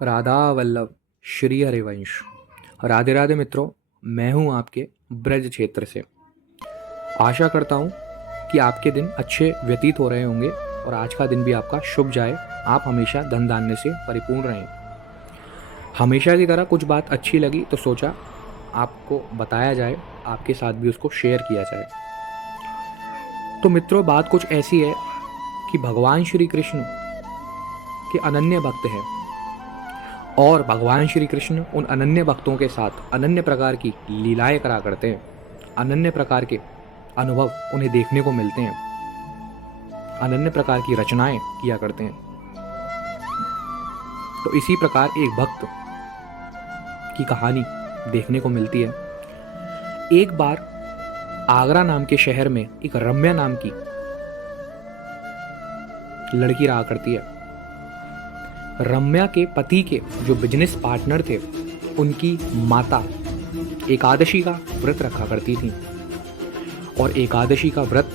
राधा वल्लभ श्री हरिवंश। राधे राधे मित्रों, मैं हूं आपके ब्रज क्षेत्र से। आशा करता हूं कि आपके दिन अच्छे व्यतीत हो रहे होंगे और आज का दिन भी आपका शुभ जाए। आप हमेशा धन धान्य से परिपूर्ण रहें। हमेशा की तरह कुछ बात अच्छी लगी तो सोचा आपको बताया जाए, आपके साथ भी उसको शेयर किया जाए। तो मित्रों, बात कुछ ऐसी है कि भगवान श्री कृष्ण के अनन्य भक्त हैं और भगवान श्री कृष्ण उन अनन्य भक्तों के साथ अनन्य प्रकार की लीलाएं करा करते हैं। अनन्य प्रकार के अनुभव उन्हें देखने को मिलते हैं, अनन्य प्रकार की रचनाएं किया करते हैं। तो इसी प्रकार एक भक्त की कहानी देखने को मिलती है। एक बार आगरा नाम के शहर में एक रम्या नाम की लड़की रहा करती है। रम्या के पति के जो बिजनेस पार्टनर थे, उनकी माता एकादशी का व्रत रखा करती थी। और एकादशी का व्रत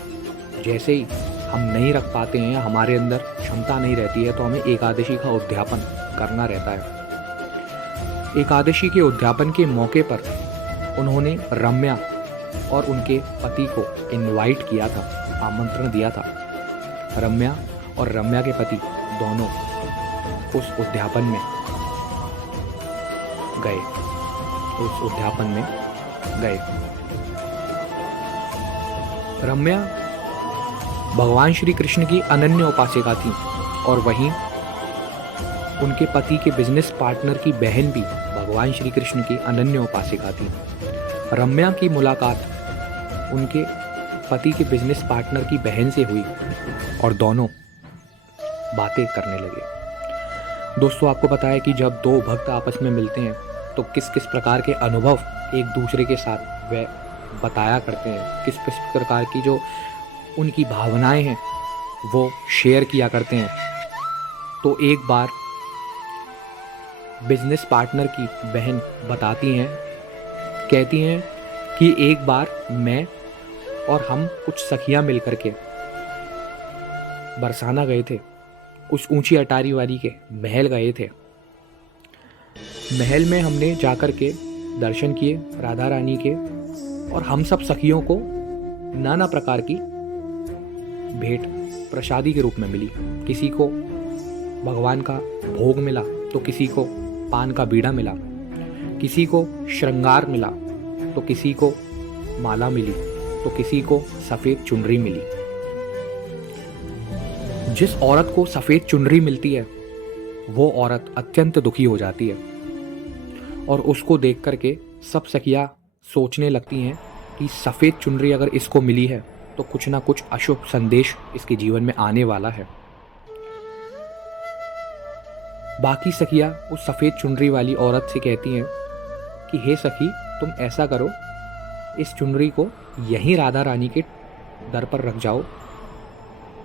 जैसे ही हम नहीं रख पाते हैं, हमारे अंदर क्षमता नहीं रहती है, तो हमें एकादशी का उद्यापन करना रहता है। एकादशी के उद्यापन के मौके पर उन्होंने रम्या और उनके पति को इनवाइट किया था, आमंत्रण दिया था। रम्या और रम्या के पति दोनों उस उद्यापन में गए। रम्या भगवान श्री कृष्ण की अनन्य उपासिका थी और वहीं उनके पति के बिजनेस पार्टनर की बहन भी भगवान श्री कृष्ण की अनन्य उपासिका थी। रम्या की मुलाकात उनके पति के बिजनेस पार्टनर की बहन से हुई और दोनों बातें करने लगे। दोस्तों, आपको पता है कि जब दो भक्त आपस में मिलते हैं तो किस किस प्रकार के अनुभव एक दूसरे के साथ वे बताया करते हैं, किस किस प्रकार की जो उनकी भावनाएं हैं वो शेयर किया करते हैं। तो एक बार बिजनेस पार्टनर की बहन बताती हैं, कहती हैं कि एक बार मैं और हम कुछ सखियां मिलकर के बरसाना गए थे, उस ऊंची अटारी वाली के महल गए थे। महल में हमने जाकर के दर्शन किए राधा रानी के, और हम सब सखियों को नाना प्रकार की भेंट प्रसादी के रूप में मिली। किसी को भगवान का भोग मिला तो किसी को पान का बीड़ा मिला, किसी को श्रृंगार मिला तो किसी को माला मिली, तो किसी को सफ़ेद चुनरी मिली। जिस औरत को सफ़ेद चुनरी मिलती है वो औरत अत्यंत दुखी हो जाती है और उसको देख करके सब सखियां सोचने लगती हैं कि सफ़ेद चुनरी अगर इसको मिली है तो कुछ ना कुछ अशुभ संदेश इसके जीवन में आने वाला है। बाकी सखियां उस सफ़ेद चुनरी वाली औरत से कहती हैं कि हे सखी, तुम ऐसा करो, इस चुनरी को यहीं राधा रानी के दर पर रख जाओ।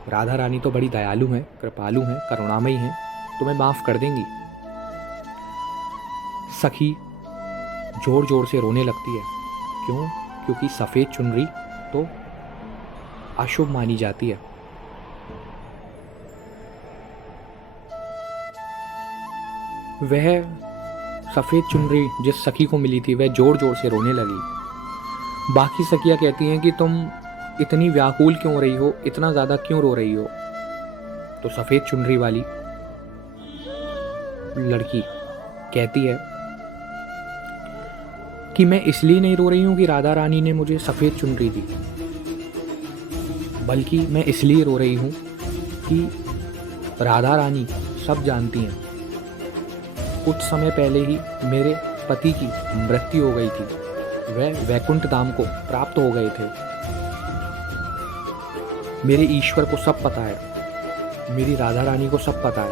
राधा रानी तो बड़ी दयालु हैं, कृपालु हैं, करुणामयी हैं, तुम्हें माफ़ कर देंगी। सखी जोर जोर से रोने लगती है। क्यों? क्योंकि सफ़ेद चुनरी तो अशुभ मानी जाती है। वह सफ़ेद चुनरी जिस सखी को मिली थी वह जोर जोर से रोने लगी। बाकी सखियां कहती हैं कि तुम इतनी व्याकुल क्यों रही हो, इतना ज़्यादा क्यों रो रही हो? तो सफ़ेद चुनरी वाली लड़की कहती है कि मैं इसलिए नहीं रो रही हूँ कि राधा रानी ने मुझे सफ़ेद चुनरी दी, बल्कि मैं इसलिए रो रही हूँ कि राधा रानी सब जानती हैं। कुछ समय पहले ही मेरे पति की मृत्यु हो गई थी, वह वैकुंठ धाम को प्राप्त हो गए थे। मेरे ईश्वर को सब पता है, मेरी राधा रानी को सब पता है।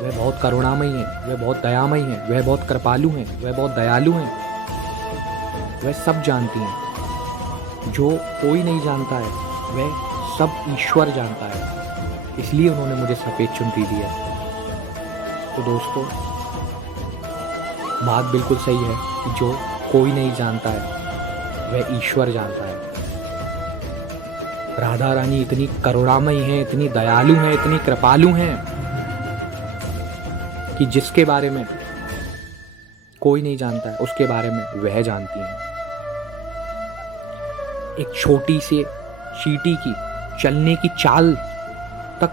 वह बहुत करुणामयी हैं, वह बहुत दयामयी हैं, वह बहुत कृपालु हैं, वह बहुत दयालु हैं। वह सब जानती हैं। जो कोई नहीं जानता है वह सब ईश्वर जानता है, इसलिए उन्होंने मुझे सफ़ेद चुनरी दी है। तो दोस्तों, बात बिल्कुल सही है कि जो कोई नहीं जानता है वह ईश्वर जानता है। राधा रानी इतनी करुणामयी हैं, इतनी दयालु हैं, इतनी कृपालु हैं कि जिसके बारे में कोई नहीं जानता है उसके बारे में वह जानती हैं। एक छोटी सी चींटी की चलने की चाल तक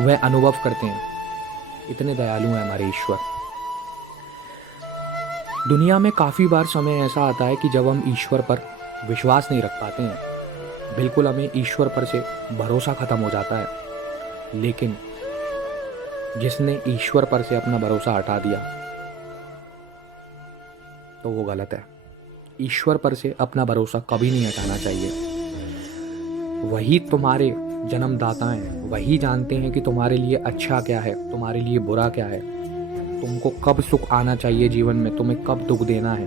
वह अनुभव करते हैं। इतने दयालु हैं हमारे ईश्वर। दुनिया में काफ़ी बार समय ऐसा आता है कि जब हम ईश्वर पर विश्वास नहीं रख पाते हैं, बिल्कुल हमें ईश्वर पर से भरोसा ख़त्म हो जाता है। लेकिन जिसने ईश्वर पर से अपना भरोसा हटा दिया तो वो गलत है। ईश्वर पर से अपना भरोसा कभी नहीं हटाना चाहिए। वही तुम्हारे जन्मदाता हैं, वही जानते हैं कि तुम्हारे लिए अच्छा क्या है, तुम्हारे लिए बुरा क्या है, तुमको कब सुख आना चाहिए जीवन में, तुम्हें कब दुख देना है।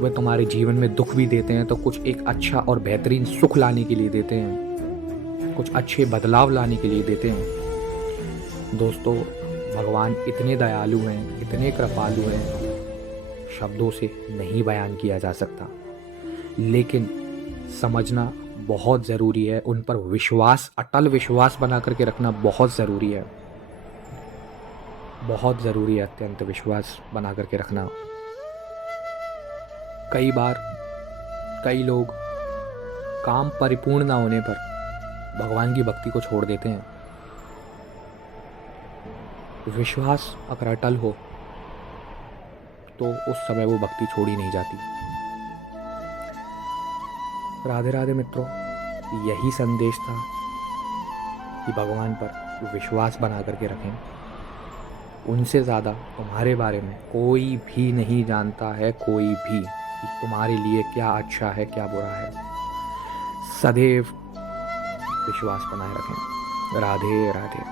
वे तुम्हारे जीवन में दुख भी देते हैं तो कुछ एक अच्छा और बेहतरीन सुख लाने के लिए देते हैं, कुछ अच्छे बदलाव लाने के लिए देते हैं। दोस्तों, भगवान इतने दयालु हैं, इतने कृपालु हैं, शब्दों से नहीं बयान किया जा सकता। लेकिन समझना बहुत ज़रूरी है, उन पर विश्वास, अटल विश्वास बना करके रखना बहुत ज़रूरी है। बहुत ज़रूरी है अत्यंत विश्वास बना करके रखना। कई बार कई लोग काम परिपूर्ण ना होने पर भगवान की भक्ति को छोड़ देते हैं। विश्वास अगर अटल हो तो उस समय वो भक्ति छोड़ी नहीं जाती। राधे राधे मित्रों, यही संदेश था कि भगवान पर विश्वास बना करके रखें। उनसे ज़्यादा तुम्हारे बारे में कोई भी नहीं जानता है, कोई भी, कि तुम्हारे लिए क्या अच्छा है क्या बुरा है। सदैव विश्वास बनाए रखें। राधे राधे।